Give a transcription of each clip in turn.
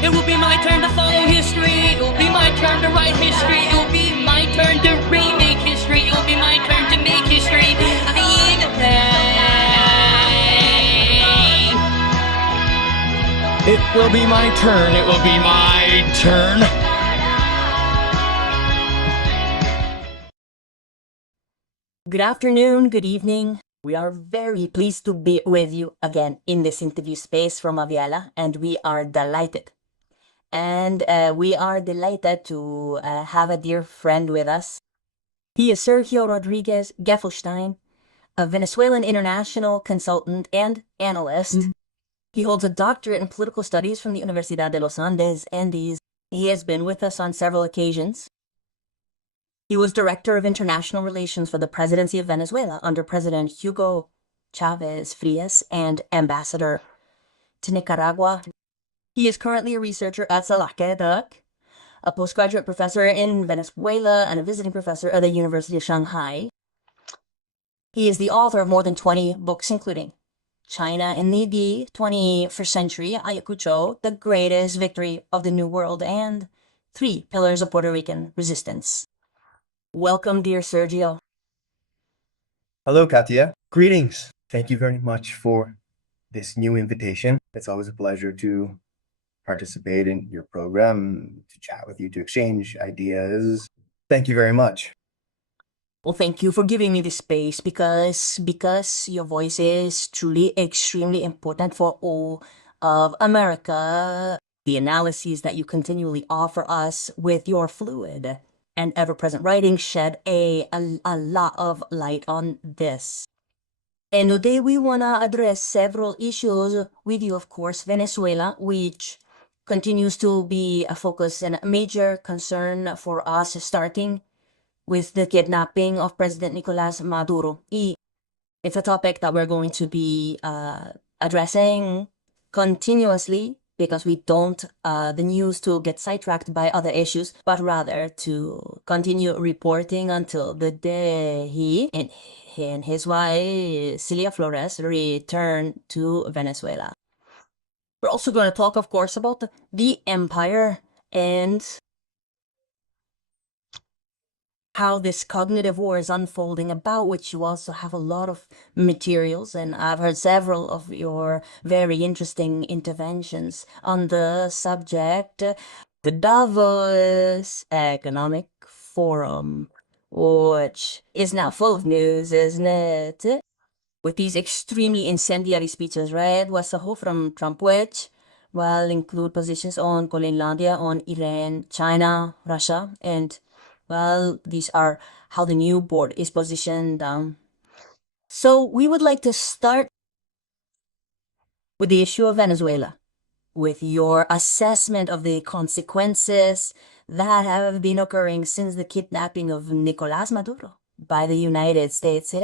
It will be my turn to follow history. It will be my turn to write history. It will be my turn to remake history. It will be my turn to make history. It will be my turn. It will be my turn. Good afternoon, good evening. We are very pleased to be with you again in this interview space from Aviala, and we are delighted. We are delighted to have a dear friend with us. He is Sergio Rodriguez Gelfenstein, a Venezuelan international consultant and analyst. He holds a doctorate in political studies from the Universidad de los Andes. He has been with us on several occasions. He was Director of International Relations for the Presidency of Venezuela under President Hugo Chavez Frias and Ambassador to Nicaragua. He is currently a researcher at Salake, a postgraduate professor in Venezuela and a visiting professor at the University of Shanghai. He is the author of more than 20 books, including China in the 21st Century, Ayacucho, The Greatest Victory of the New World, and 3 Pillars of Puerto Rican Resistance. Welcome, dear Sergio. Hello, Katya. Greetings. Thank you very much for this new invitation. It's always a pleasure to participate in your program, to chat with you, to exchange ideas. Thank you very much. Well, thank you for giving me this space because your voice is truly extremely important for all of America. The analyses that you continually offer us with your fluid and ever-present writing shed a lot of light on this. And today we want to address several issues with you, of course, Venezuela, which continues to be a focus and a major concern for us, starting with the kidnapping of President Nicolas Maduro. It's a topic that we're going to be addressing continuously because we don't the news to get sidetracked by other issues, but rather to continue reporting until the day he and his wife, Celia Flores, return to Venezuela. We're also going to talk, of course, about the empire and how this cognitive war is unfolding, about which you also have a lot of materials, and I've heard several of your very interesting interventions on the subject. The Davos Economic Forum, which is now full of news, isn't it? With these extremely incendiary speeches, right? Wasaho from Trump, which will include positions on Groenlandia, on Iran, China, Russia, and well, these are how the new board is positioned. So we would like to start with the issue of Venezuela, with your assessment of the consequences that have been occurring since the kidnapping of Nicolas Maduro by the United States.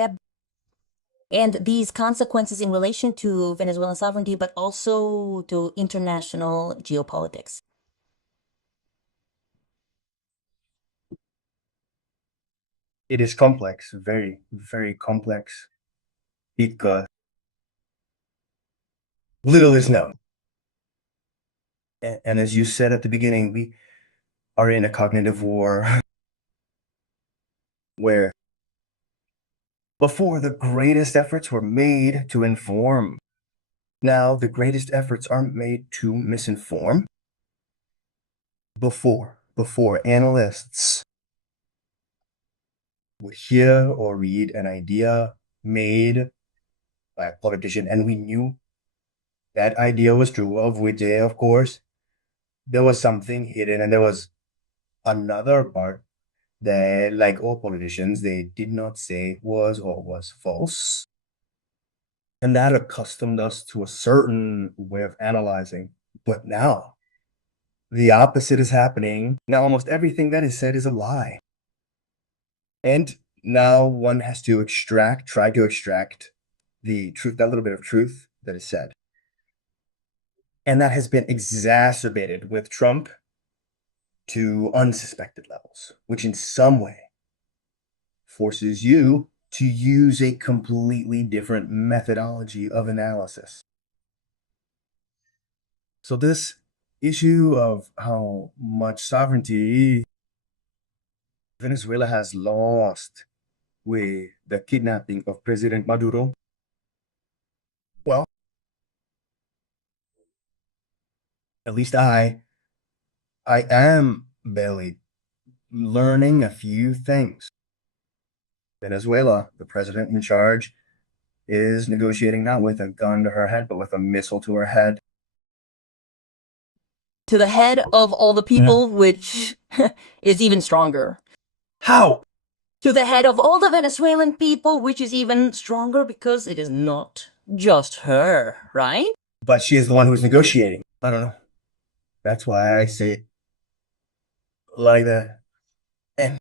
And these consequences in relation to Venezuelan sovereignty, but also to international geopolitics. It is complex, very, very complex, because little is known. And as you said at the beginning, we are in a cognitive war where before the greatest efforts were made to inform, now the greatest efforts are made to misinform. Before analysts would hear or read an idea made by a politician, and we knew that idea was true of which, of course, there was something hidden, and there was another part that, like all politicians, they did not say was or was false. And that accustomed us to a certain way of analyzing. But now, the opposite is happening. Now almost everything that is said is a lie. And now one has to try to extract the truth, that little bit of truth that is said. And that has been exacerbated with Trump to unsuspected levels, which in some way forces you to use a completely different methodology of analysis. So this issue of how much sovereignty Venezuela has lost with the kidnapping of President Maduro. Well, at least I am barely learning a few things. Venezuela, the president in charge, is negotiating not with a gun to her head, but with a missile to her head. To the head of all the people, which is even stronger. How? To the head of all the Venezuelan people, which is even stronger because it is not just her, right? But she is the one who's negotiating. I don't know. That's why I say it like that. And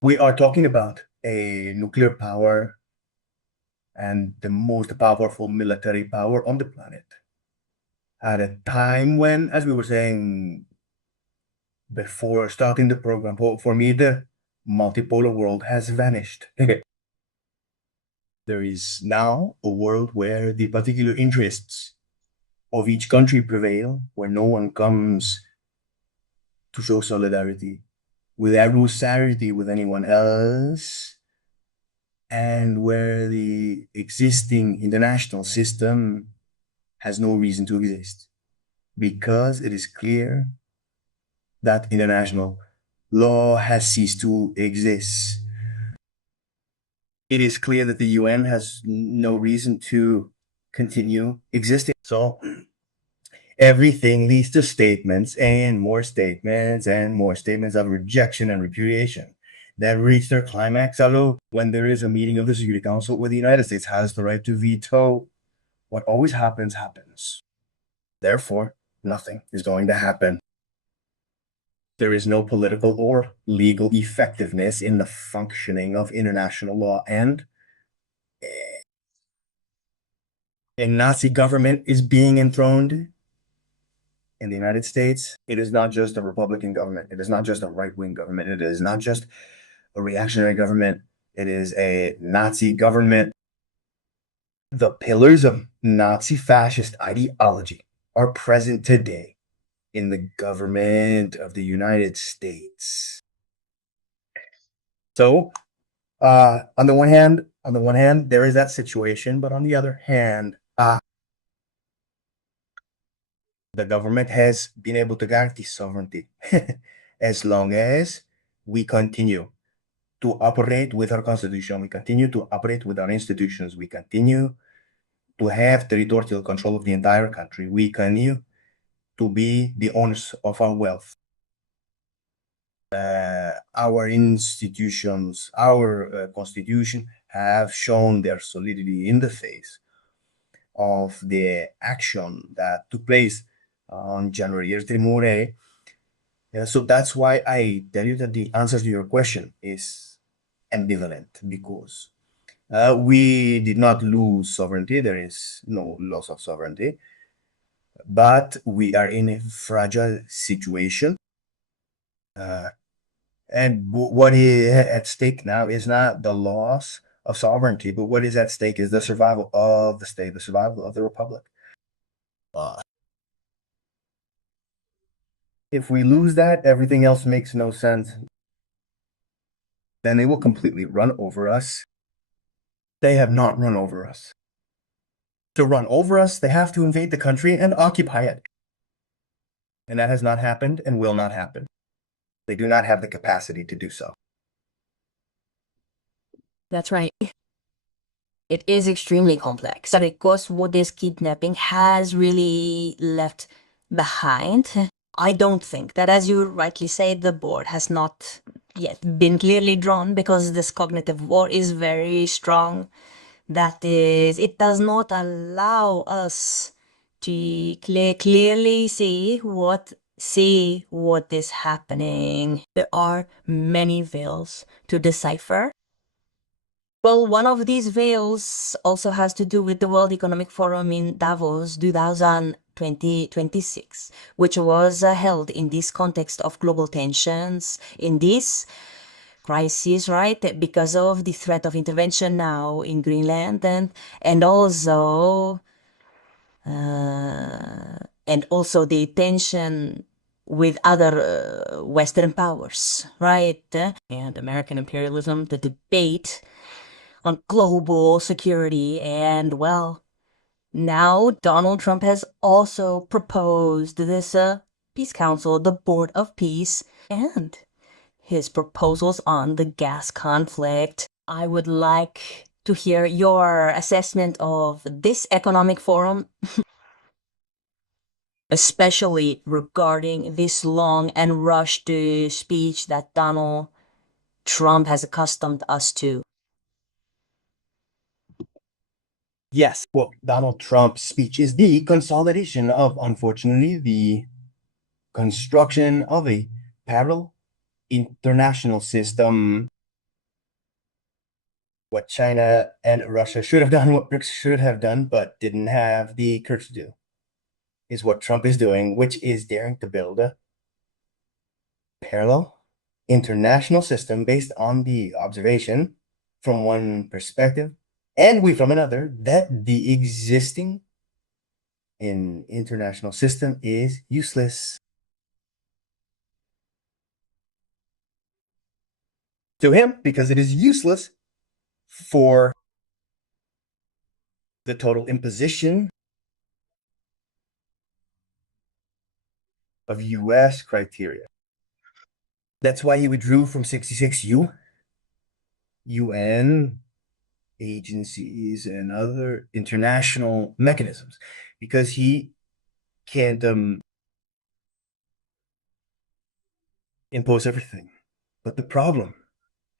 we are talking about a nuclear power and the most powerful military power on the planet. At a time when, as we were saying before starting the program, for me, the multipolar world has vanished. There is now a world where the particular interests of each country prevail, where no one comes to show solidarity with adversarity with anyone else, and where the existing international system has no reason to exist, because it is clear that international law has ceased to exist. It is clear that the UN has no reason to continue existing. So everything leads to statements and more statements and more statements of rejection and repudiation that reach their climax when there is a meeting of the Security Council where the United States has the right to veto. What always happens, happens. Therefore, nothing is going to happen. There is no political or legal effectiveness in the functioning of international law, and a Nazi government is being enthroned in the United States. It is not just a Republican government. It is not just a right-wing government. It is not just a reactionary government. It is a Nazi government. The pillars of Nazi fascist ideology are present today in the government of the United States. So, on the one hand, there is that situation, but on the other hand, the government has been able to guarantee sovereignty as long as we continue to operate with our constitution, we continue to operate with our institutions, we continue to have territorial control of the entire country, we continue to be the owners of our wealth. Our institutions, our constitution have shown their solidity in the face of the action that took place on January 13. So that's why I tell you that the answer to your question is ambivalent, because we did not lose sovereignty. There is no loss of sovereignty, but we are in a fragile situation. And what is at stake now is not the loss of sovereignty, but what is at stake is the survival of the state, the survival of the republic. If we lose that, everything else makes no sense. Then they will completely run over us. They have not run over us. To run over us, they have to invade the country and occupy it. And that has not happened and will not happen. They do not have the capacity to do so. That's right. It is extremely complex because what this kidnapping has really left behind, I don't think that, as you rightly say, the board has not yet been clearly drawn, because this cognitive war is very strong. That is, it does not allow us to clearly see what is happening. There are many veils to decipher. Well, one of these veils also has to do with the World Economic Forum in Davos 2026, which was held in this context of global tensions, in this crisis, right? Because of the threat of intervention now in Greenland, and also and also the tension with other Western powers, right? And American imperialism, the debate on global security, and well, now Donald Trump has also proposed this Peace Council, the Board of Peace, and his proposals on the gas conflict. I would like to hear your assessment of this economic forum, especially regarding this long and rushed speech that Donald Trump has accustomed us to. Yes, well, Donald Trump's speech is the consolidation of, unfortunately, the construction of a parallel international system. What China and Russia should have done, what BRICS should have done, but didn't have the courage to do, is what Trump is doing, which is daring to build a parallel international system based on the observation from one perspective and we from another that the existing international system is useless. To him, because it is useless for the total imposition of US criteria. That's why he withdrew from 66 UN agencies and other international mechanisms, because he can't impose everything. But the problem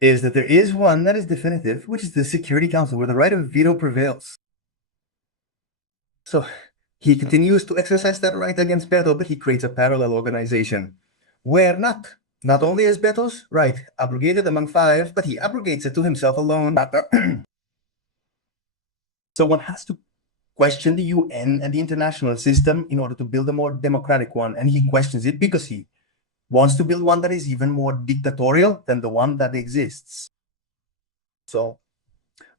is that there is one that is definitive, which is the Security Council, where the right of veto prevails. So he continues to exercise that right against Beto, but he creates a parallel organization where not only is Beto's right abrogated among five, but he abrogates it to himself alone. So one has to question the UN and the international system in order to build a more democratic one, and he questions it because he wants to build one that is even more dictatorial than the one that exists. So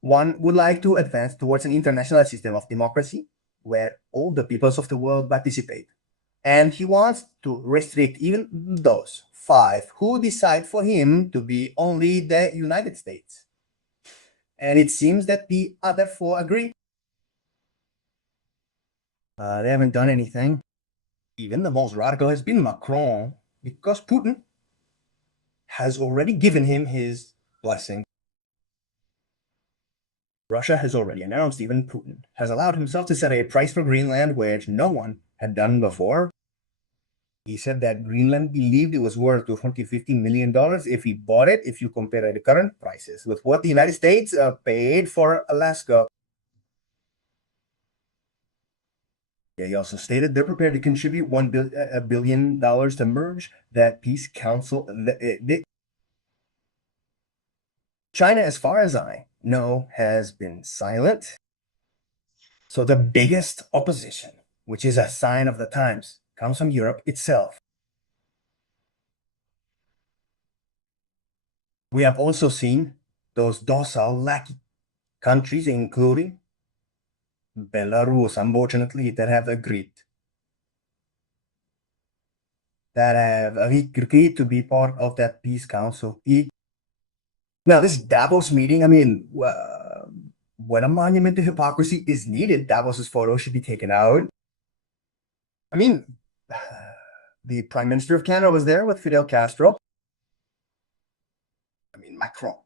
one would like to advance towards an international system of democracy where all the peoples of the world participate. And he wants to restrict even those five who decide for him to be only the United States. And it seems that the other four agree. They haven't done anything. Even the most radical has been Macron, because Putin has already given him his blessing. Russia has already announced even Putin has allowed himself to set a price for Greenland which no one had done before. He said that Greenland believed it was worth $250 million if he bought it, if you compare the current prices with what the United States paid for Alaska. Yeah, he also stated they're prepared to contribute $1 billion to merge that peace council. China, as far as I know, has been silent. So the biggest opposition, which is a sign of the times, comes from Europe itself. We have also seen those docile, lackey countries, including Belarus, unfortunately, that have agreed to be part of that peace council. Now, this Davos meeting, I mean, when a monument to hypocrisy is needed, Davos's photo should be taken out. I mean, the Prime Minister of Canada was there with Fidel Castro. I mean, Macron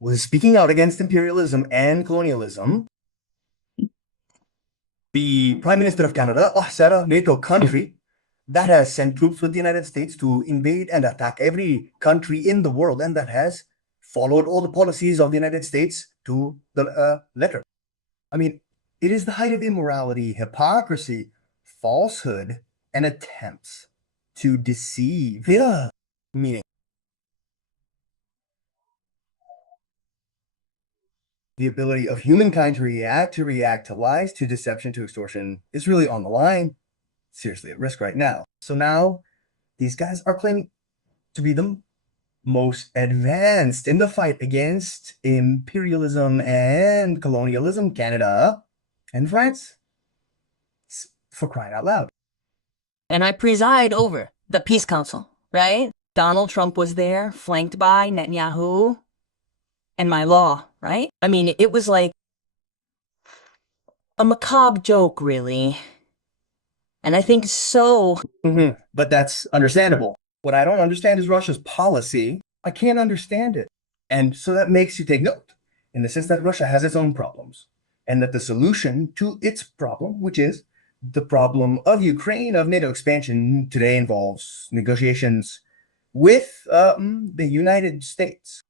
was speaking out against imperialism and colonialism. The Prime Minister of Canada said a NATO country that has sent troops with the United States to invade and attack every country in the world, and that has followed all the policies of the United States to the letter. I mean, it is the height of immorality, hypocrisy, falsehood, and attempts to deceive. Yeah, meaning the ability of humankind to react to lies, to deception, to extortion is really on the line, seriously at risk right now. So now these guys are claiming to be the most advanced in the fight against imperialism and colonialism, Canada and France, for crying out loud. and I preside over the Peace Council, right? Donald Trump was there, flanked by Netanyahu and my law, right? I mean, it was like a macabre joke, really. And I think so. But that's understandable. What I don't understand is Russia's policy. I can't understand it. And so that makes you take note in the sense that Russia has its own problems and that the solution to its problem, which is the problem of Ukraine, of NATO expansion, today involves negotiations with the United States.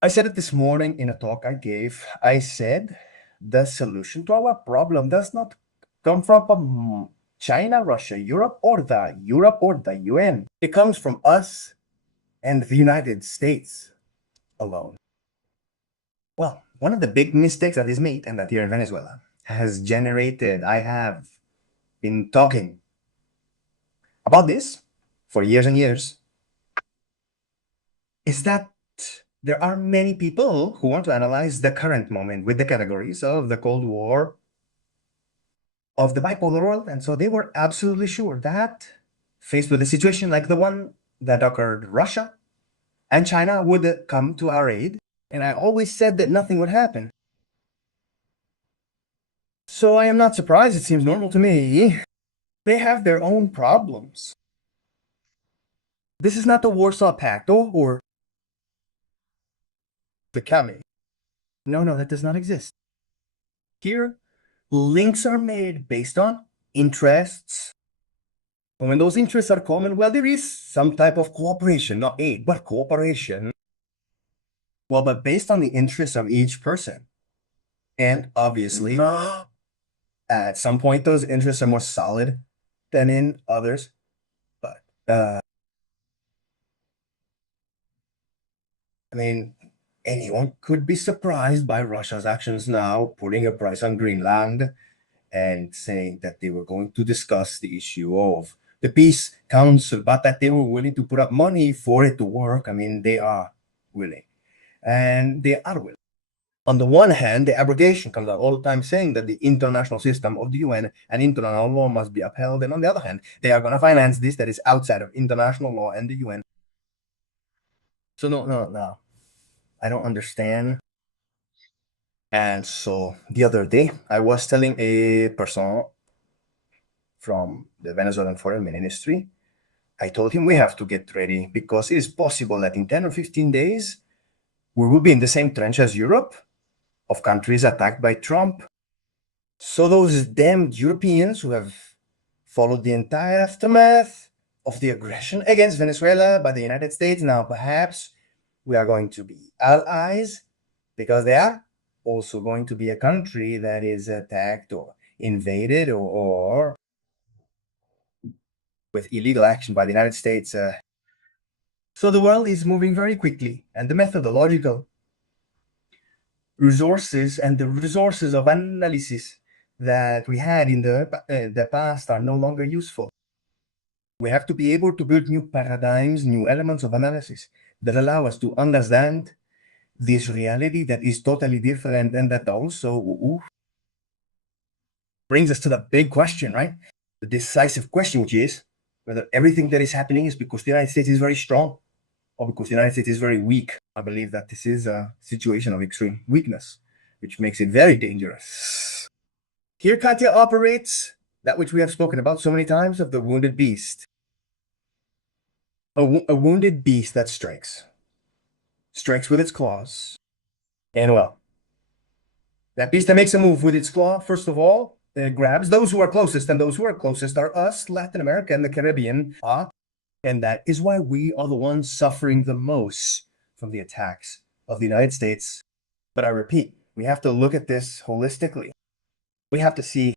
I said it this morning in a talk I gave. I said the solution to our problem does not come from China, Russia, Europe, or the UN. It comes from us and the United States alone. Well, one of the big mistakes that is made, and that here in Venezuela has generated, I have been talking about this for years and years, is that there are many people who want to analyze the current moment with the categories of the Cold War, of the bipolar world, and so they were absolutely sure that faced with a situation like the one that occurred, Russia and China would come to our aid, and I always said that nothing would happen. So I am not surprised, it seems normal to me. They have their own problems. This is not the Warsaw Pact or the Kami. No, that does not exist. Here, links are made based on interests. And when those interests are common, well, there is some type of cooperation, not aid, but cooperation. Well, but based on the interests of each person. And obviously, at some point, those interests are more solid than in others. But, I mean, anyone could be surprised by Russia's actions now, putting a price on Greenland and saying that they were going to discuss the issue of the Peace Council, but that they were willing to put up money for it to work. I mean, they are willing. And they are willing. On the one hand, the abrogation comes out all the time saying that the international system of the UN and international law must be upheld. And on the other hand, they are going to finance this that is outside of international law and the UN. So no. I don't understand. And so the other day, I was telling a person from the Venezuelan Foreign Ministry, I told him we have to get ready because it is possible that in 10 or 15 days, we will be in the same trench as Europe, of countries attacked by Trump. So those damned Europeans who have followed the entire aftermath of the aggression against Venezuela by the United States, now perhaps we are going to be allies because they are also going to be a country that is attacked or invaded or with illegal action by the United States. So the world is moving very quickly, and the methodological resources and the resources of analysis that we had in the past are no longer useful. We have to be able to build new paradigms, new elements of analysis that allow us to understand this reality that is totally different and that also brings us to the big question, right? The decisive question, which is whether everything that is happening is because the United States is very strong or because the United States is very weak. I believe that this is a situation of extreme weakness, which makes it very dangerous. Here Katya operates that which we have spoken about so many times of the wounded beast. A wounded beast that strikes with its claws. And well, that beast that makes a move with its claw, first of all, grabs those who are closest, and those who are closest are us, Latin America and the Caribbean. And that is why we are the ones suffering the most from the attacks of the United States. But I repeat, we have to look at this holistically. We have to see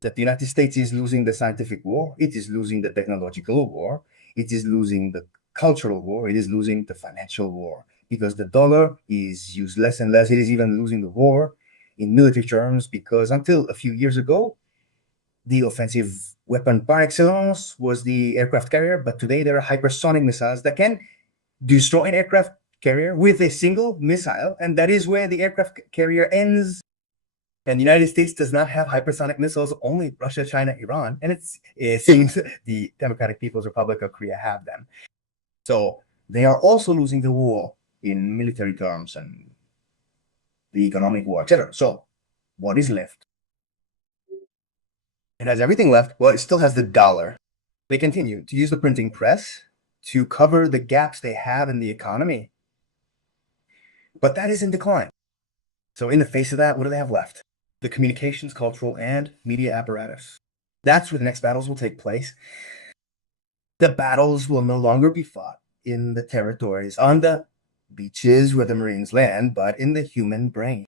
that the United States is losing the scientific war, it is losing the technological war, it is losing the cultural war, it is losing the financial war, because the dollar is used less and less. It is even losing the war in military terms, because until a few years ago, the offensive weapon par excellence was the aircraft carrier, but today there are hypersonic missiles that can destroy an aircraft carrier with a single missile, and that is where the aircraft carrier ends. And the United States does not have hypersonic missiles, only Russia, China, Iran. And it seems the Democratic People's Republic of Korea have them. So they are also losing the war in military terms and the economic war, etc. So what is left? It has everything left. Well, it still has the dollar. They continue to use the printing press to cover the gaps they have in the economy. But that is in decline. So in the face of that, what do they have left? The communications, cultural, and media apparatus. That's where the next battles will take place. The battles will no longer be fought in the territories, on the beaches where the Marines land, but in the human brain.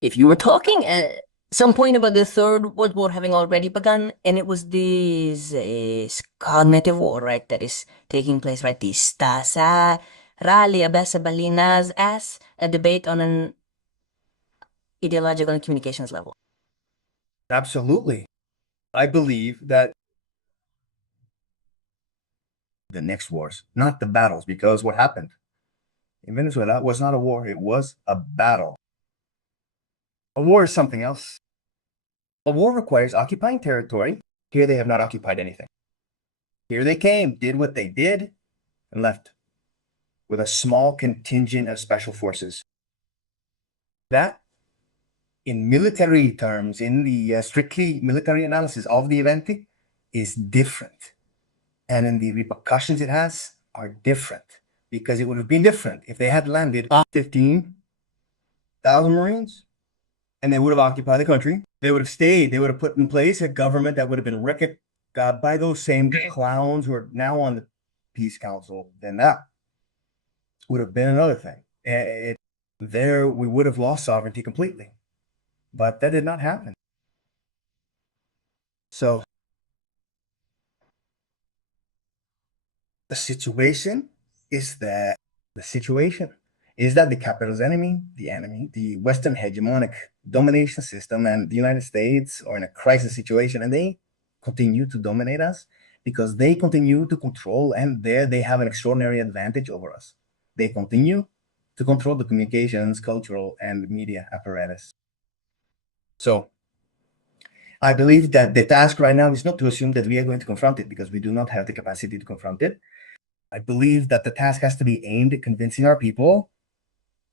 If you were talking at some point about the Third World War having already begun, and it was this cognitive war, right, that is taking place, right? This Tasa, Rally, Abessa Balina's as a debate on an ideological and communications level. Absolutely. I believe that the next wars, not the battles, because what happened in Venezuela was not a war, it was a battle. A war is something else. A war requires occupying territory. Here they have not occupied anything. Here they came, did what they did, and left with a small contingent of special forces. That, in military terms, in the strictly military analysis of the event, is different. And in the repercussions it has are different, because it would have been different if they had landed 15,000 Marines and they would have occupied the country. They would have stayed. They would have put in place a government that would have been recognized by those same clowns who are now on the Peace Council. Then that would have been another thing. There we would have lost sovereignty completely. But that did not happen. So the situation is that the capital's enemy, the Western hegemonic domination system, and the United States are in a crisis situation, and they continue to dominate us because they continue to control, and there they have an extraordinary advantage over us. They continue to control the communications, cultural, and media apparatus. So I believe that the task right now is not to assume that we are going to confront it, because we do not have the capacity to confront it. I believe that the task has to be aimed at convincing our people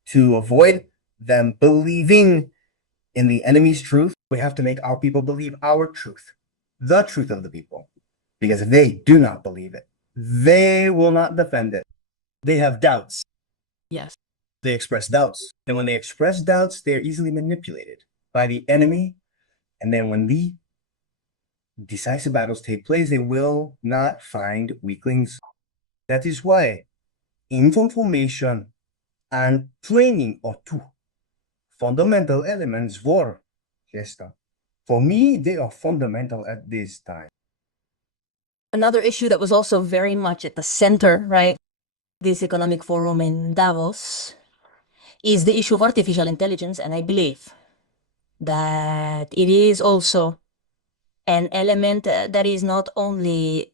to avoid them believing in the enemy's truth. We have to make our people believe our truth, the truth of the people. Because if they do not believe it, they will not defend it. They have doubts. Yes. They express doubts. And when they express doubts, they are easily manipulated by the enemy. And then when the decisive battles take place, they will not find weaklings. That is why information and training are two fundamental elements for esta. For me, they are fundamental at this time. Another issue that was also very much at the center, right, this economic forum in Davos, is the issue of artificial intelligence. And I believe that it is also an element that is not only,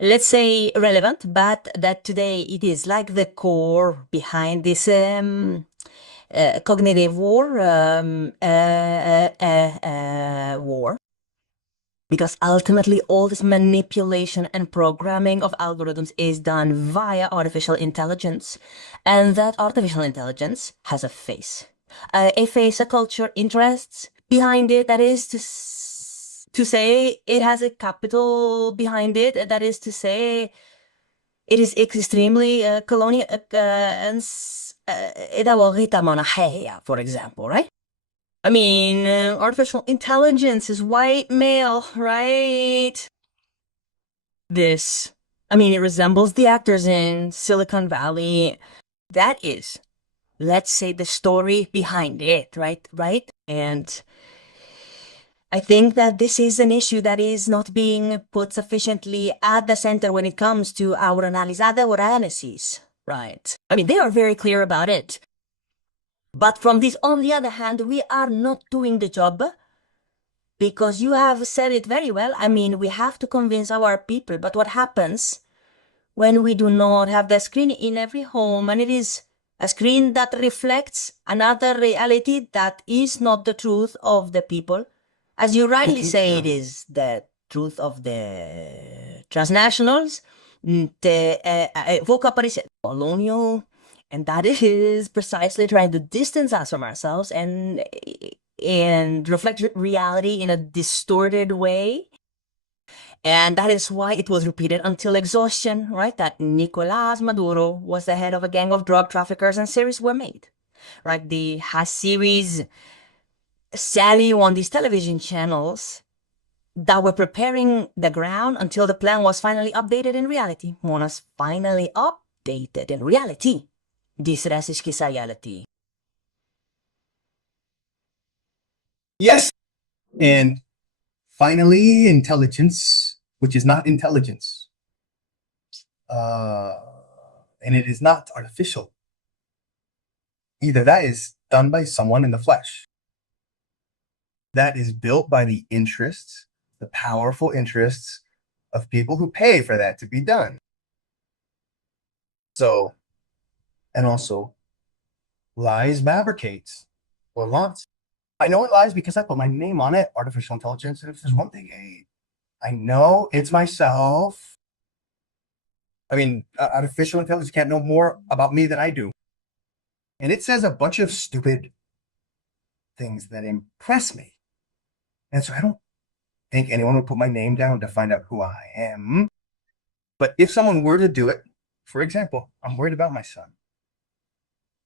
let's say, relevant, but that today it is like the core behind this cognitive war, war. Because ultimately all this manipulation and programming of algorithms is done via artificial intelligence. And that artificial intelligence has a face. A face, a culture, interests behind it. That is to say, it has a capital behind it. That is to say, it is extremely colonial, for example, right? I mean, artificial intelligence is white male, right? It resembles the actors in Silicon Valley. That is, let's say, the story behind it, right? And I think that this is an issue that is not being put sufficiently at the center when it comes to our analyses, right? They are very clear about it. But from this, on the other hand, we are not doing the job, because you have said it very well. We have to convince our people. But what happens when we do not have the screen in every home, and it is A screen that reflects another reality that is not the truth of the people. As you rightly say, it is the truth of the transnationals, the colonial, and that is precisely trying to distance us from ourselves and reflect reality in a distorted way. And that is why it was repeated until exhaustion, right? That Nicolas Maduro was the head of a gang of drug traffickers and series were made, right? The has series Sally on these television channels that were preparing the ground until the plan was finally updated in reality. Was finally updated in reality. This is reality. Yes. And finally, intelligence, which is not intelligence. And it is not artificial. Either that is done by someone in the flesh. That is built by the interests, the powerful interests of people who pay for that to be done. So, and also, lies fabricates or lots. I know it lies because I put my name on it, artificial intelligence. And if there's one thing I know, it's myself. I mean, artificial intelligence can't know more about me than I do. And it says a bunch of stupid things that impress me. And so I don't think anyone would put my name down to find out who I am. But if someone were to do it, for example, I'm worried about my son.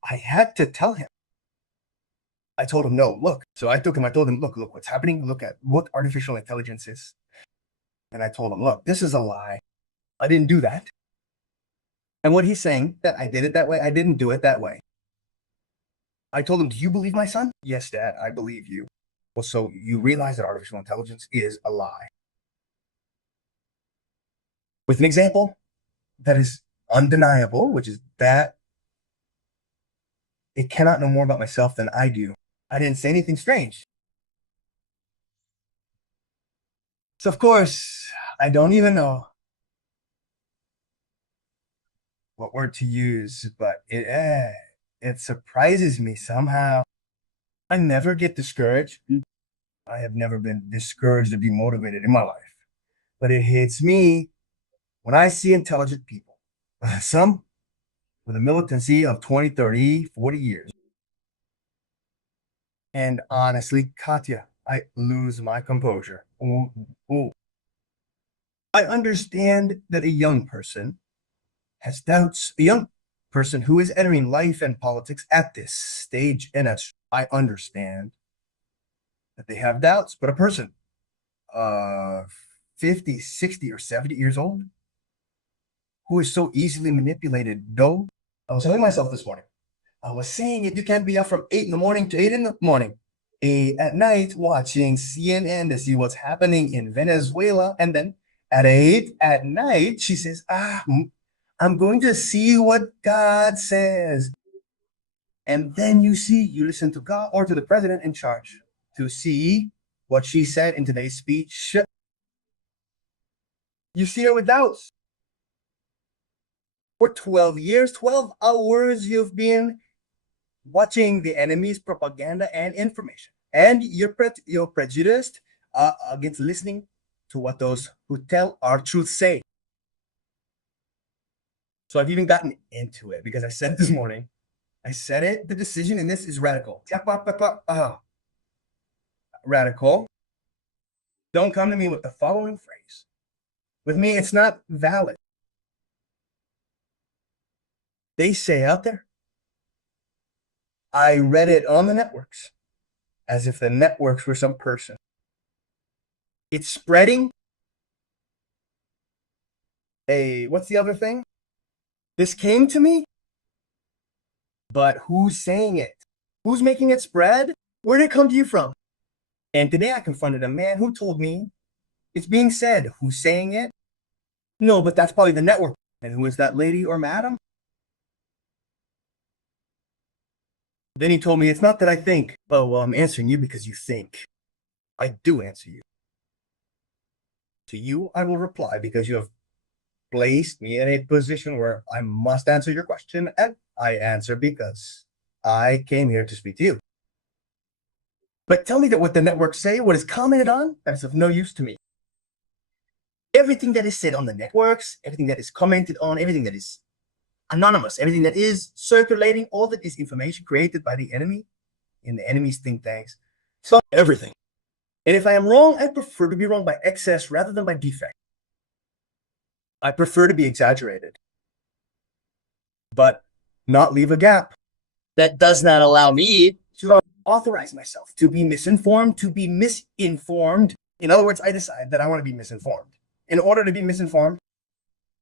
I had to tell him. I told him, no, look. So I took him, I told him, look what's happening. Look at what artificial intelligence is. And I told him, look, this is a lie. I didn't do that. And what he's saying, that I did it that way, I didn't do it that way. I told him, do you believe my son? Yes, Dad, I believe you. Well, so you realize that artificial intelligence is a lie. With an example that is undeniable, which is that it cannot know more about myself than I do. I didn't say anything strange. So of course, I don't even know what word to use, but it surprises me somehow. I never get discouraged. I have never been discouraged or demotivated in my life. But it hits me when I see intelligent people, some with a militancy of 20, 30, 40 years. And honestly, Katya, I lose my composure. Ooh. I understand that a young person has doubts, a young person who is entering life and politics at this stage, and I understand that they have doubts, but a person 50, 60, or 70 years old who is so easily manipulated, though, I was telling myself this morning, I was saying it, you can't be up from 8 in the morning to 8 in the morning, at night watching CNN to see what's happening in Venezuela, and then at 8 at night, she says, I'm going to see what God says. And then you listen to God or to the president in charge to see what she said in today's speech. You see her with doubts. For 12 years, 12 hours, you've been watching the enemy's propaganda and information. And you're prejudiced against listening to what those who tell our truth say. So I've even gotten into it because I said it this morning. I said it, the decision in this is radical. Radical. Don't come to me with the following phrase. With me, it's not valid. They say out there, I read it on the networks, as if the networks were some person. It's spreading. What's the other thing? This came to me, but who's saying it? Who's making it spread? Where did it come to you from? And today I confronted a man who told me it's being said. Who's saying it? No, but that's probably the network. And who is that lady or madam? Then he told me it's not that I think. Oh, well, I'm answering you because you think. I do answer you. To you, I will reply because you have placed me in a position where I must answer your question, and I answer because I came here to speak to you. But tell me that what the networks say, what is commented on, that is of no use to me. Everything that is said on the networks, everything that is commented on, everything that is anonymous, everything that is circulating, all that is information created by the enemy in the enemy's think tanks, so everything. And if I am wrong, I prefer to be wrong by excess rather than by defect. I prefer to be exaggerated, but not leave a gap. That does not allow me. To authorize myself to be misinformed, to be misinformed. In other words, I decide that I want to be misinformed. In order to be misinformed,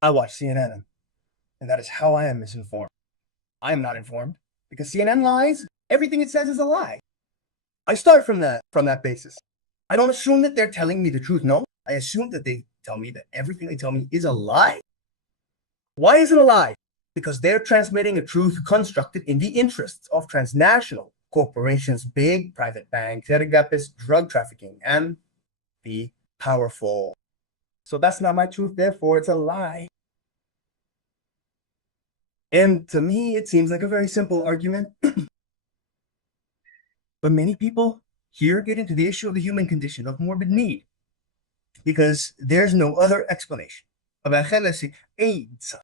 I watch CNN, and that is how I am misinformed. I am not informed because CNN lies. Everything it says is a lie. I start from that basis. I don't assume that they're telling me the truth. No, I assume that they tell me that everything they tell me is a lie. Why is it a lie? Because they're transmitting a truth constructed in the interests of transnational corporations, big private banks, drug trafficking, and the powerful. So that's not my truth, therefore it's a lie. And to me, it seems like a very simple argument. But many people here get into the issue of the human condition of morbid need, because there's no other explanation of AIDS.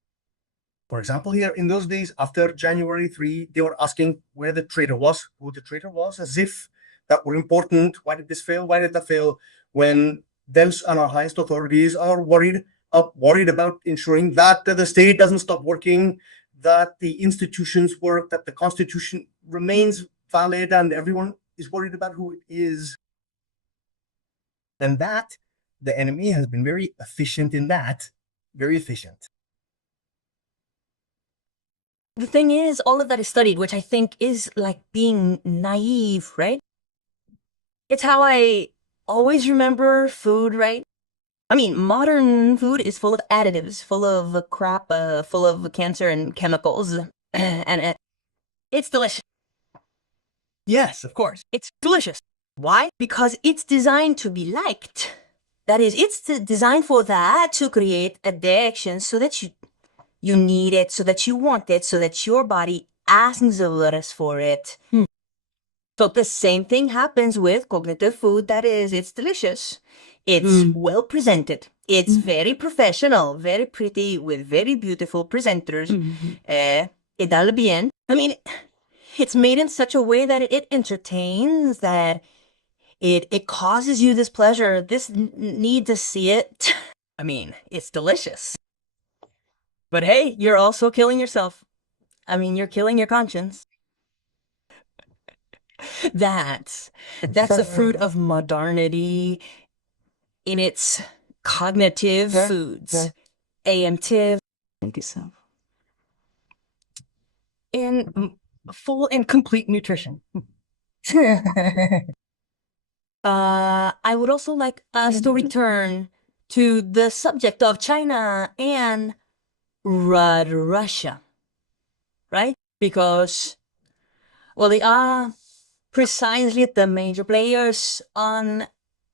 For example, here in those days after January 3, they were asking where the traitor was, who the traitor was, as if that were important. Why did this fail? Why did that fail? When those and our highest authorities are worried about ensuring that the state doesn't stop working, that the institutions work, that the Constitution remains valid, and everyone is worried about who it is. And that, the enemy has been very efficient in that, very efficient. The thing is, all of that is studied, which I think is like being naive, right? It's how I always remember food, right? I mean, modern food is full of additives, full of crap, full of cancer and chemicals, and it's delicious. Yes, of course. It's delicious. Why? Because it's designed to be liked. That is, it's designed for that, to create addiction, so that you need it, so that you want it, so that your body asks us for it. So the same thing happens with cognitive food. That is, it's delicious. It's well presented. It's very professional, very pretty, with very beautiful presenters. Edal bien. I mean, it's made in such a way that it entertains, that it causes you this pleasure, this need to see it. I mean, it's delicious. But hey, you're also killing yourself. I mean, you're killing your conscience. That's the fruit of modernity in its cognitive foods. AMTIV. Thank you, so. In full and complete nutrition. I would also like us to return to the subject of China and Russia, right? Because, well, they are precisely the major players on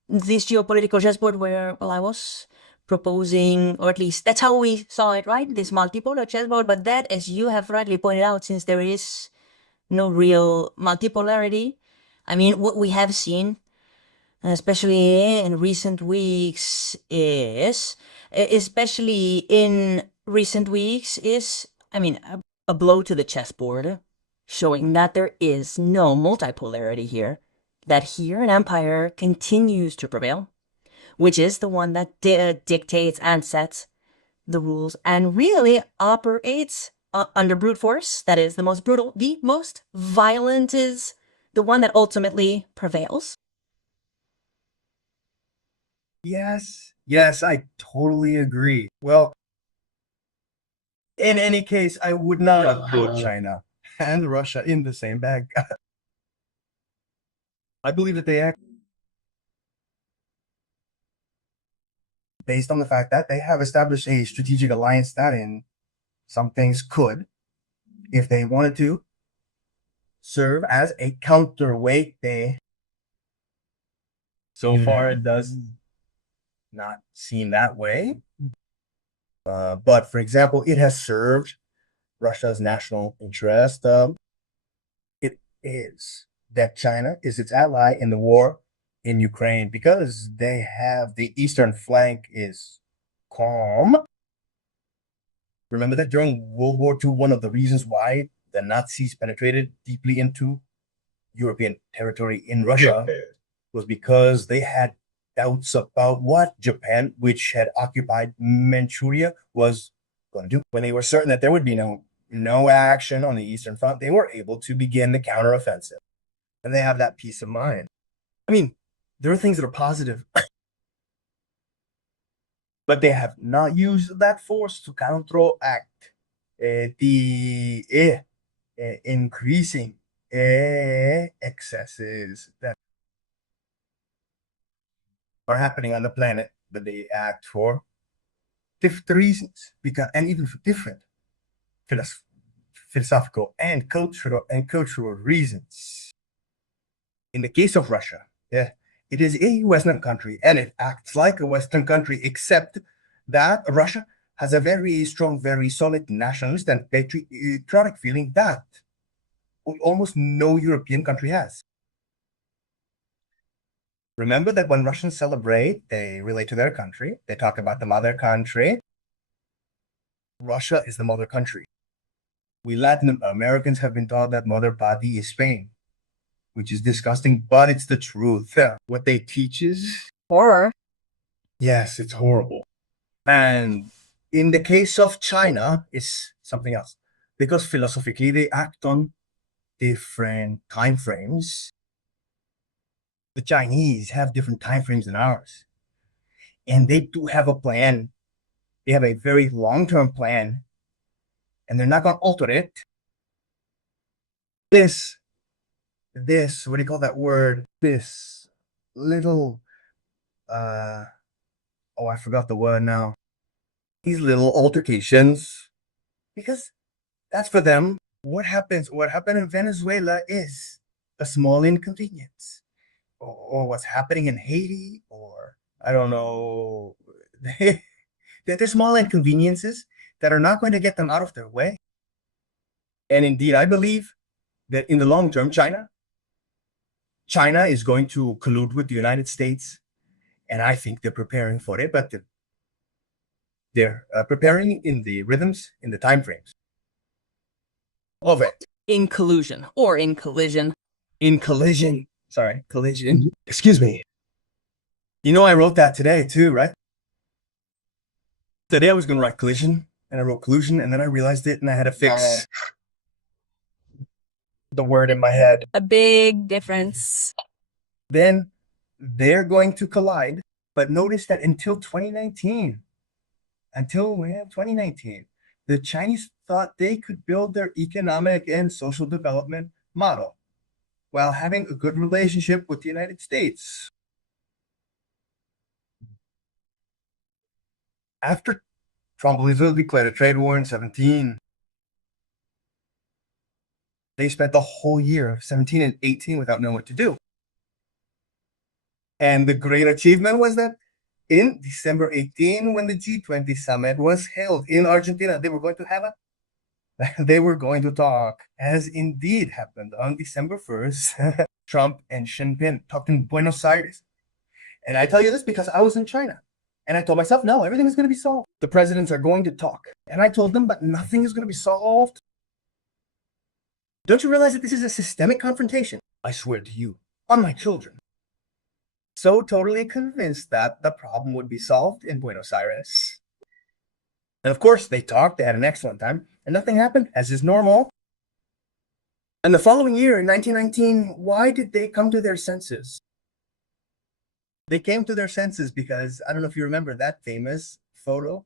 this geopolitical chessboard where, well, I was proposing, or at least that's how we saw it, right? This multipolar chessboard. But that, as you have rightly pointed out, since there is no real multipolarity, I mean, what we have seen, especially in recent weeks, is, I mean, a blow to the chessboard, showing that there is no multipolarity here, that here an empire continues to prevail, which is the one that dictates and sets the rules and really operates under brute force. That is the most brutal, the most violent is the one that ultimately prevails. Yes, I totally agree. Well, in any case, I would not put China and Russia in the same bag. I believe that they act based on the fact that they have established a strategic alliance that in some things could, if they wanted to, serve as a counterweight. So far, it does not seem that way. But for example, it has served Russia's national interest. It is that China is its ally in the war in Ukraine because they have the eastern flank is calm. Remember that during World War II, one of the reasons why the Nazis penetrated deeply into European territory in Russia was because they had doubts about what Japan, which had occupied Manchuria, was going to do. When they were certain that there would be no action on the Eastern Front, they were able to begin the counteroffensive. And they have that peace of mind. I mean, there are things that are positive, but they have not used that force to counteract the increasing excesses that are happening on the planet, but they act for different reasons, and even for different philosophical and cultural reasons. In the case of Russia, it is a Western country, and it acts like a Western country, except that Russia has a very strong, very solid nationalist and patriotic feeling that almost no European country has. Remember that when Russians celebrate, they relate to their country. They talk about the mother country. Russia is the mother country. We Latin Americans have been taught that mother body is Spain, which is disgusting, but it's the truth. What they teach is Horror. yes, it's horrible. And in the case of China, it's something else. Because philosophically, they act on different time frames. The Chinese have different time frames than ours. And they do have a plan. They have a very long-term plan. And they're not going to alter it. This, what do you call that word? This little, I forgot the word now. These little altercations, because that's for them. What happened in Venezuela is a small inconvenience, or what's happening in Haiti, or I don't know. They're small inconveniences that are not going to get them out of their way. And indeed, I believe that in the long term, China is going to collude with the United States, and I think they're preparing for it, but they're preparing in the rhythms, in the time frames of it. In collusion or in collision. In collision. Sorry, collision. Excuse me. You know, I wrote that today too, right? Today I was going to write collision, and I wrote collusion, and then I realized it, and I had to fix the word in my head. A big difference. Then they're going to collide, but notice that until 2019, the Chinese thought they could build their economic and social development model while having a good relationship with the United States. After Trump declared a trade war in 2017, they spent the whole year of 2017 and 2018 without knowing what to do. And the great achievement was that in December 2018, when the G20 summit was held in Argentina, they were going to talk, as indeed happened on December 1st. Trump and Xi Jinping talked in Buenos Aires. And I tell you this because I was in China. And I told myself, no, everything is going to be solved. The presidents are going to talk. And I told them, but nothing is going to be solved. Don't you realize that this is a systemic confrontation? I swear to you, on my children. So totally convinced that the problem would be solved in Buenos Aires. And of course, they talked, they had an excellent time, and nothing happened, as is normal. And the following year, in 1919, why did they come to their senses? They came to their senses because, I don't know if you remember that famous photo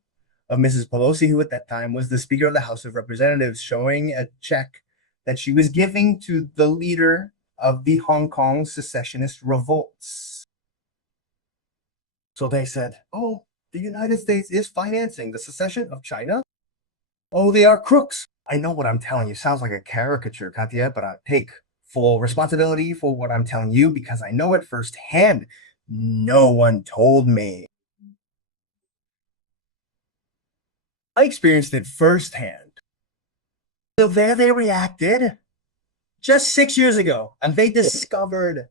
of Mrs. Pelosi, who at that time was the Speaker of the House of Representatives, showing a check that she was giving to the leader of the Hong Kong secessionist revolts. So they said, oh, the United States is financing the secession of China. Oh, they are crooks. I know what I'm telling you sounds like a caricature, Katya, but I take full responsibility for what I'm telling you because I know it firsthand. No one told me. I experienced it firsthand. So there they reacted just 6 years ago, and they discovered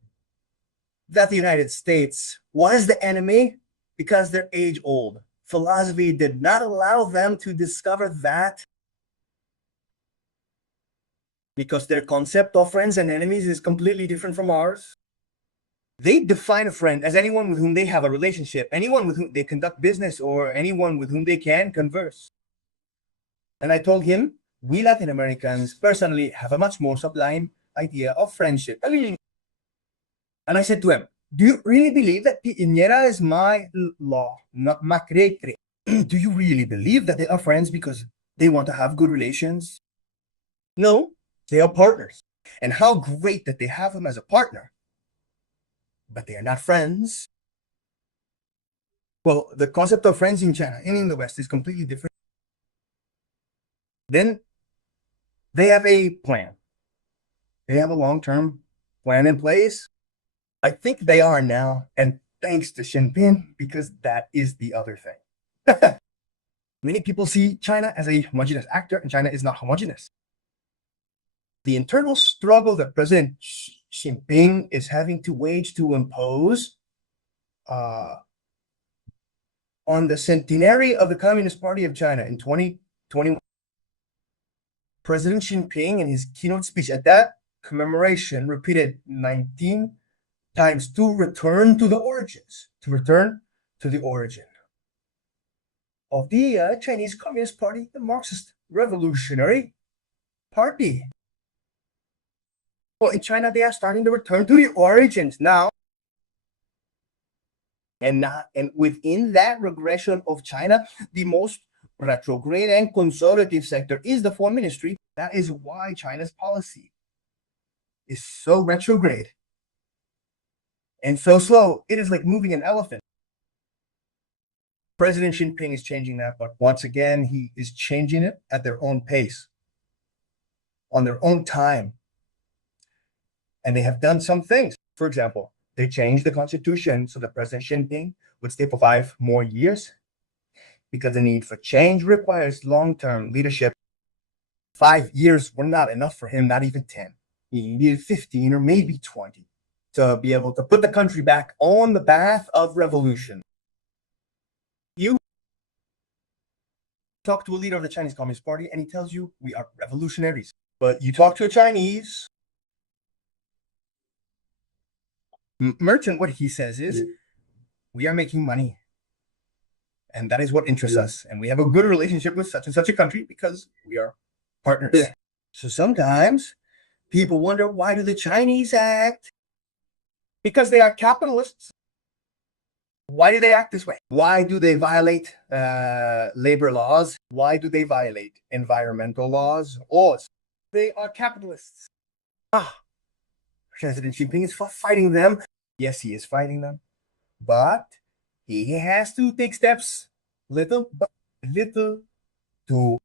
that the United States was the enemy because they're age old. Philosophy did not allow them to discover that because their concept of friends and enemies is completely different from ours. They define a friend as anyone with whom they have a relationship, anyone with whom they conduct business, or anyone with whom they can converse. And I told him, we Latin Americans personally have a much more sublime idea of friendship. And I said to him, do you really believe that Piñera is my law, not macretre? Do you really believe that they are friends because they want to have good relations? No, they are partners. And how great that they have him as a partner. But they are not friends. Well, the concept of friends in China and in the West is completely different. Then they have a plan. They have a long-term plan in place. I think they are now, and thanks to Xi Jinping, because that is the other thing. Many people see China as a homogeneous actor, and China is not homogeneous. The internal struggle that President Xi Jinping is having to wage to impose on the centenary of the Communist Party of China in 2021. President Xi Jinping, in his keynote speech at that commemoration, repeated 19 times to return to the origins, to return to the origin of the Chinese Communist Party, the Marxist Revolutionary Party. Well, in China, they are starting to return to the origins now. And within that regression of China, the most retrograde and conservative sector is the foreign ministry. That is why China's policy is so retrograde and so slow. It is like moving an elephant. President Xi Jinping is changing that, but once again, he is changing it at their own pace, on their own time. And they have done some things. For example, they changed the constitution so that President Xi Jinping would stay for 5 more years because the need for change requires long-term leadership. 5 years were not enough for him, not even 10. He needed 15 or maybe 20 to be able to put the country back on the path of revolution. You talk to a leader of the Chinese Communist Party and he tells you we are revolutionaries. But you talk to a Chinese merchant, what he says is, we are making money. And that is what interests us. And we have a good relationship with such and such a country because we are partners. Yeah. So sometimes people wonder, why do the Chinese act? Because they are capitalists. Why do they act this way? Why do they violate labor laws? Why do they violate environmental laws? They are capitalists. President Xi Jinping is fighting them. Yes, he is fighting them. But he has to take steps, little by little, to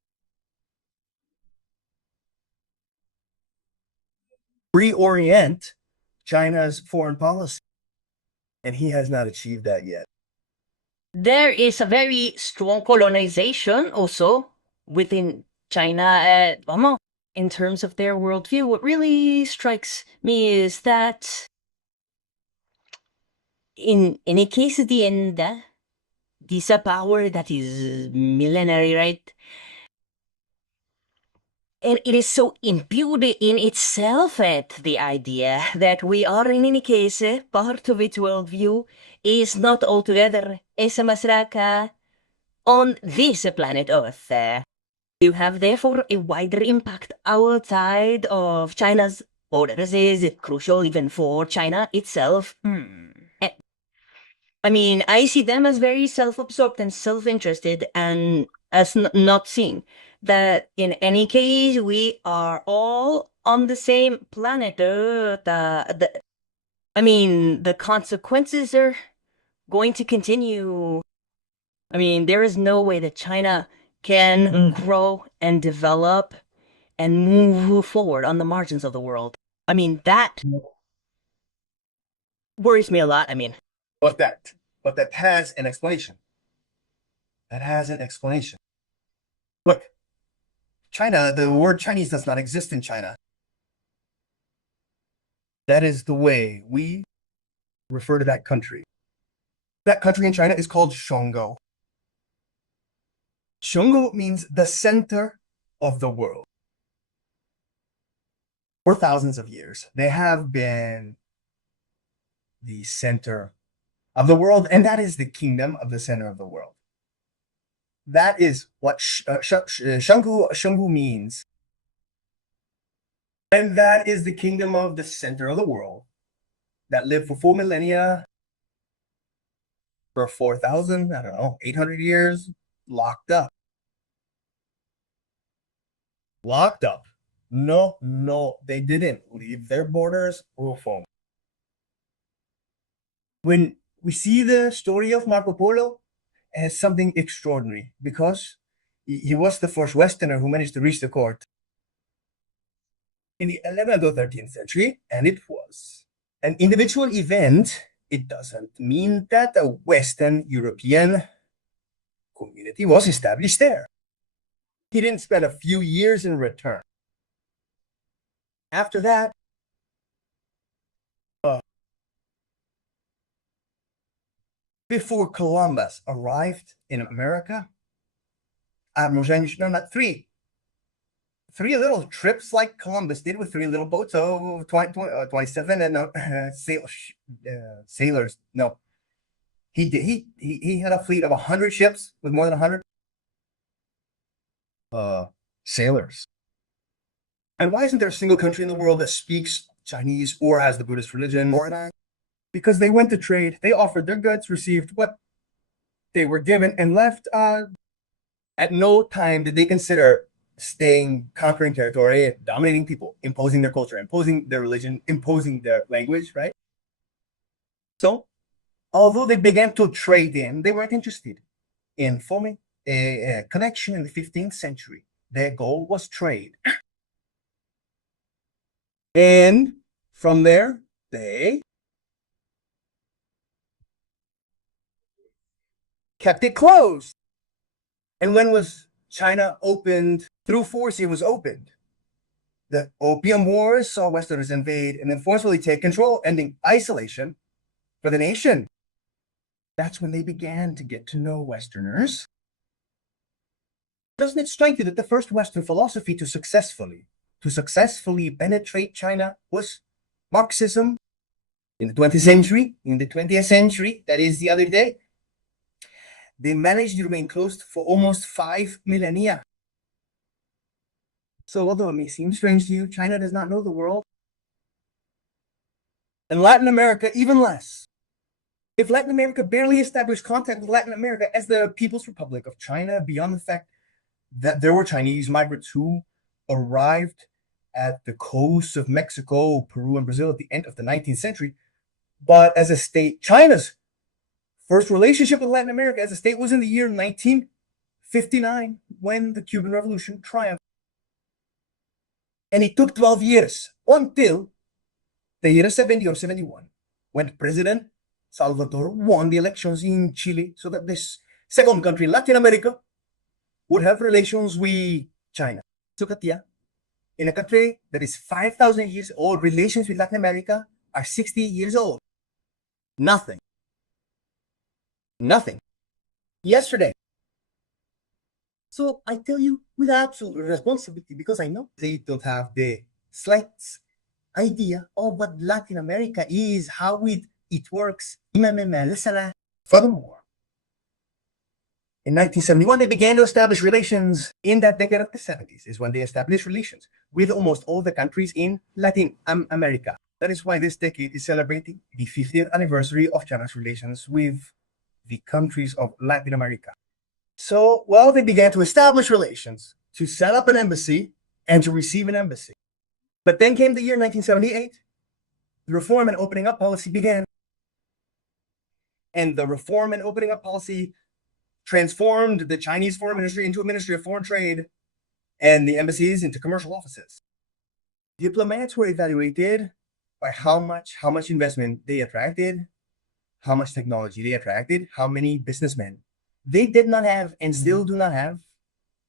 reorient China's foreign policy. And he has not achieved that yet. There is a very strong colonization also within China. In terms of their worldview, what really strikes me is that in any case at the end, this a power that is millenary, right? And it is so imbued in itself at the idea that we are in any case part of its worldview is not altogether esa masraka on this planet Earth. You have therefore a wider impact outside of China's borders is crucial even for China itself. I mean, I see them as very self-absorbed and self-interested and as not seeing that in any case we are all on the same planet Earth. I mean, the consequences are going to continue. I mean, there is no way that China can grow and develop and move forward on the margins of the world. I mean, that worries me a lot. I mean, But that has an explanation. That has an explanation. Look, China, the word Chinese does not exist in China. That is the way we refer to that country. That country in China is called Shongo. Shongo means the center of the world. For thousands of years, they have been the center of the world, and that is the kingdom of the center of the world. That is what Shanghu means. And that is the kingdom of the center of the world that lived for 4 millennia, for 4,000, 800 years, locked up. Locked up. No, they didn't leave their borders. When we see the story of Marco Polo as something extraordinary, because he was the first Westerner who managed to reach the court in the 11th or 13th century, and it was an individual event. It doesn't mean that a Western European community was established there. He didn't spend a few years in return. After that, before Columbus arrived in America, three little trips like Columbus did with 3 little boats, 27 and sailors. No, he had a fleet of 100 ships with more than 100 sailors. And why isn't there a single country in the world that speaks Chinese or has the Buddhist religion? Because they went to trade, they offered their goods, received what they were given, and left. At no time did they consider staying, conquering territory, dominating people, imposing their culture, imposing their religion, imposing their language, right? So, although they began to trade in, they weren't interested in forming a connection in the 15th century. Their goal was trade. And from there, they kept it closed. And when was China opened? Through force, it was opened. The Opium Wars saw Westerners invade and then forcefully take control, ending isolation for the nation. That's when they began to get to know Westerners. Doesn't it strike you that the first Western philosophy to successfully penetrate China was Marxism? In the 20th century, that is the other day, they managed to remain closed for almost 5 millennia. So although it may seem strange to you, China does not know the world. And Latin America, even less. If Latin America barely established contact with Latin America as the People's Republic of China, beyond the fact that there were Chinese migrants who arrived at the coast of Mexico, Peru, and Brazil at the end of the 19th century, but as a state, China's first relationship with Latin America as a state was in the year 1959 when the Cuban Revolution triumphed. And it took 12 years until the year 70 or 71 when President Salvador won the elections in Chile so that this second country in Latin America would have relations with China. So Katya, in a country that is 5,000 years old, relations with Latin America are 60 years old. Nothing. Yesterday. So I tell you with absolute responsibility, because I know they don't have the slightest idea of what Latin America is, how it works. Furthermore, in 1971, they began to establish relations. In that decade of the 70s is when they established relations with almost all the countries in Latin America. That is why this decade is celebrating the 50th anniversary of China's relations with the countries of Latin America. So, well, they began to establish relations, to set up an embassy, and to receive an embassy. But then came the year 1978. The reform and opening up policy began. And the reform and opening up policy transformed the Chinese Foreign Ministry into a Ministry of Foreign Trade and the embassies into commercial offices. Diplomats were evaluated by how much investment they attracted, how much technology they attracted, how many businessmen. They did not have and still do not have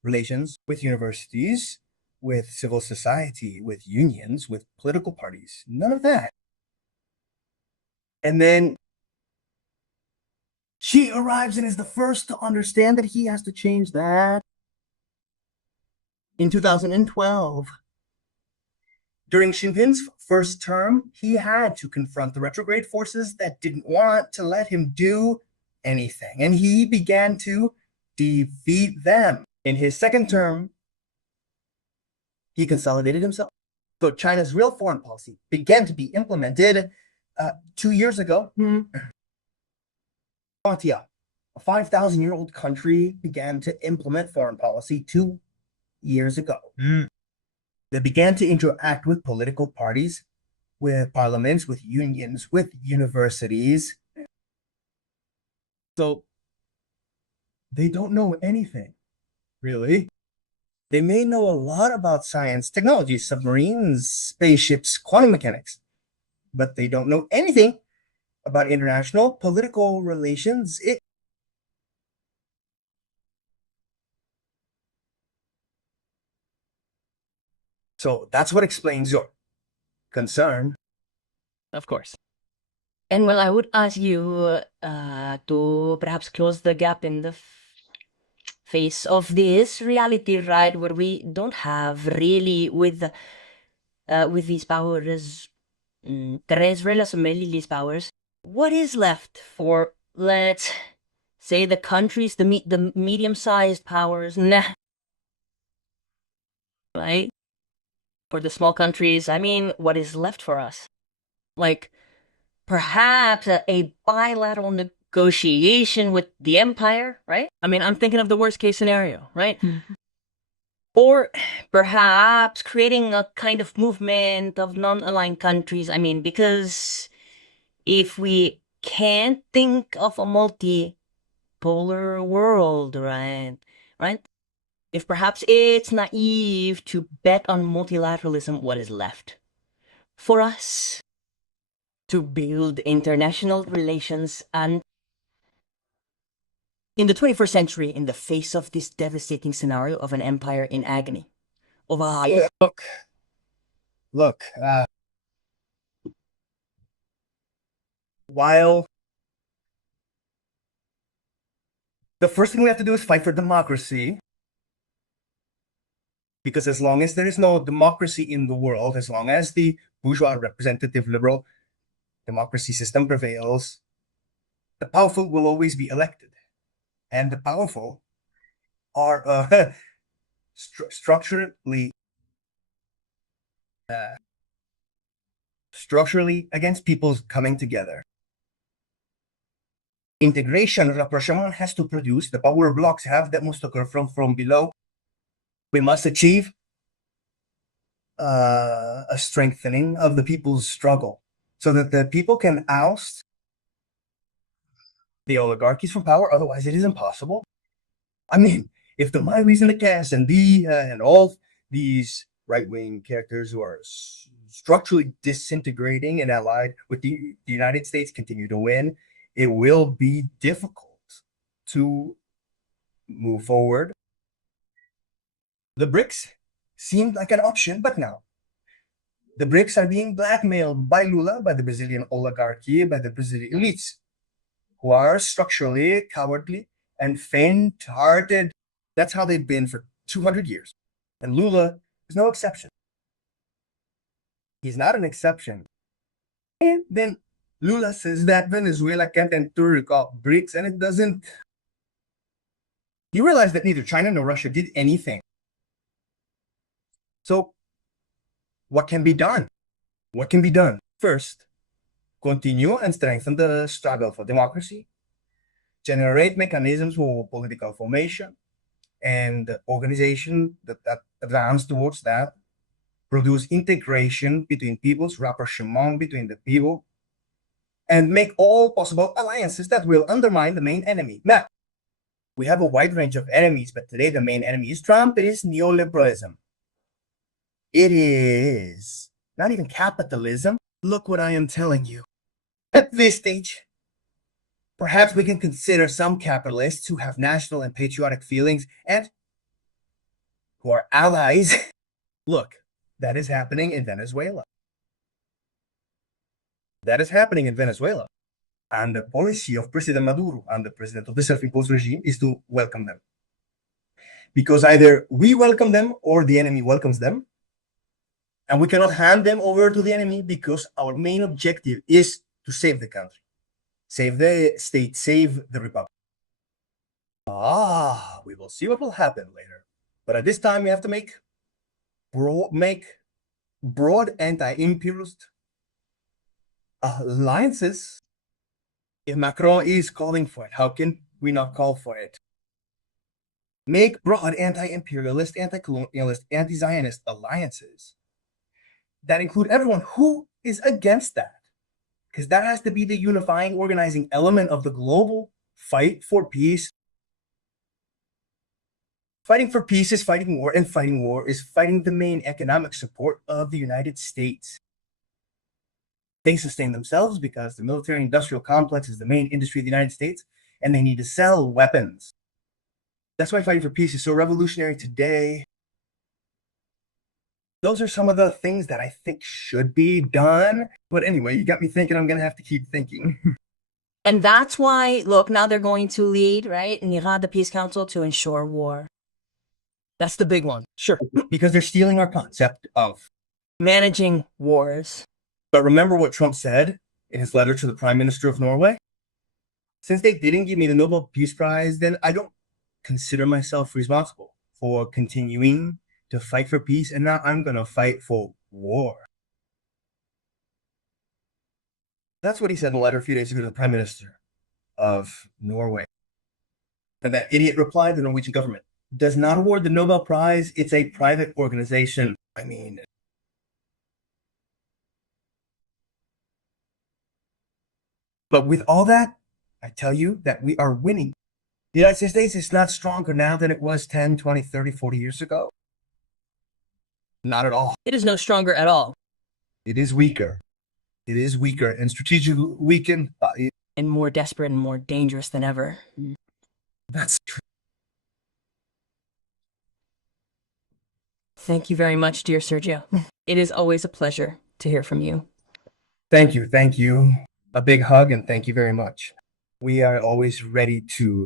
relations with universities, with civil society, with unions, with political parties. None of that. And then Xi arrives and is the first to understand that he has to change that. In 2012, during Xi Jinping's first term, he had to confront the retrograde forces that didn't want to let him do anything, and he began to defeat them. In his second term, he consolidated himself. So China's real foreign policy began to be implemented 2 years ago. Katya, a 5,000-year-old country, began to implement foreign policy 2 years ago. They began to interact with political parties, with parliaments, with unions, with universities. So they don't know anything, really. They may know a lot about science, technology, submarines, spaceships, quantum mechanics, but they don't know anything about international political relations. So that's what explains your concern. Of course. And well, I would ask you to perhaps close the gap in the face of this reality, right, where we don't have really with these powers, tres relatively these powers. What is left for, let's say, the countries, the medium-sized powers, right? For the small countries, I mean, what is left for us? Like, perhaps a bilateral negotiation with the empire, right? I mean, I'm thinking of the worst case scenario, right? Or perhaps creating a kind of movement of non-aligned countries. I mean, because if we can't think of a multipolar world, right? If perhaps it's naive to bet on multilateralism, what is left for us? To build international relations and in the 21st century, in the face of this devastating scenario of an empire in agony, of a Look, while the first thing we have to do is fight for democracy, because as long as there is no democracy in the world, as long as the bourgeois representative liberal democracy system prevails, the powerful will always be elected. And the powerful are structurally against people's coming together. Integration, rapprochement has to produce the power blocks have that must occur from below. We must achieve a strengthening of the people's struggle so that the people can oust the oligarchies from power. Otherwise, it is impossible. I mean, if the Miley's and the Cass and and all these right-wing characters who are structurally disintegrating and allied with the United States continue to win, it will be difficult to move forward. The BRICS seemed like an option, but now the BRICS are being blackmailed by Lula, by the Brazilian oligarchy, by the Brazilian elites, who are structurally cowardly and faint-hearted. That's how they've been for 200 years. And Lula is no exception. He's not an exception. And then Lula says that Venezuela can't enter BRICS, and it doesn't. You realize that neither China nor Russia did anything. So, what can be done? What can be done? First, continue and strengthen the struggle for democracy, generate mechanisms for political formation and organization that advance towards that, produce integration between peoples, rapprochement between the people, and make all possible alliances that will undermine the main enemy. Now, we have a wide range of enemies, but today the main enemy is Trump. It is neoliberalism. It is not even capitalism. Look what I am telling you. At this stage, perhaps we can consider some capitalists who have national and patriotic feelings and who are allies. Look, that is happening in Venezuela. That is happening in Venezuela. And the policy of President Maduro and the president of the self-imposed regime is to welcome them. Because either we welcome them or the enemy welcomes them. And we cannot hand them over to the enemy because our main objective is to save the country, save the state, save the republic. We will see what will happen later. But at this time, we have to make broad anti-imperialist alliances. If Macron is calling for it, how can we not call for it? Make broad anti-imperialist, anti-colonialist, anti-Zionist alliances that include everyone who is against that. Because that has to be the unifying, organizing element of the global fight for peace. Fighting for peace is fighting war, and fighting war is fighting the main economic support of the United States. They sustain themselves because the military-industrial complex is the main industry of the United States, and they need to sell weapons. That's why fighting for peace is so revolutionary today. Those are some of the things that I think should be done. But anyway, you got me thinking. I'm going to have to keep thinking. And that's why, look, now they're going to lead, right, NIRA, the Peace Council, to ensure war. That's the big one. Sure. Because they're stealing our concept of managing wars. But remember what Trump said in his letter to the Prime Minister of Norway? Since they didn't give me the Nobel Peace Prize, then I don't consider myself responsible for continuing to fight for peace, and now I'm going to fight for war. That's what he said in a letter a few days ago to the Prime Minister of Norway. And that idiot replied, the Norwegian government does not award the Nobel Prize. It's a private organization. I mean, but with all that, I tell you that we are winning. The United States is not stronger now than it was 10, 20, 30, 40 years ago. Not at all. It is no stronger at all. It is weaker. It is weaker and strategically weakened. And more desperate and more dangerous than ever. That's true. Thank you very much, dear Sergio. It is always a pleasure to hear from you. Thank you. Thank you. A big hug and thank you very much. We are always ready to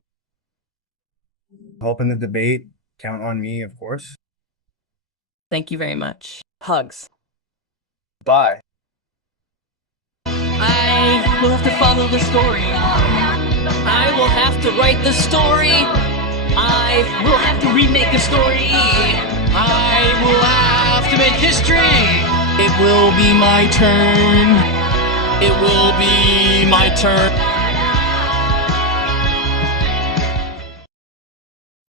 help in the debate. Count on me, of course. Thank you very much. Hugs. Bye. I will have to follow the story. I will have to write the story. I will have to remake the story. I will have to make history. It will be my turn. It will be my turn.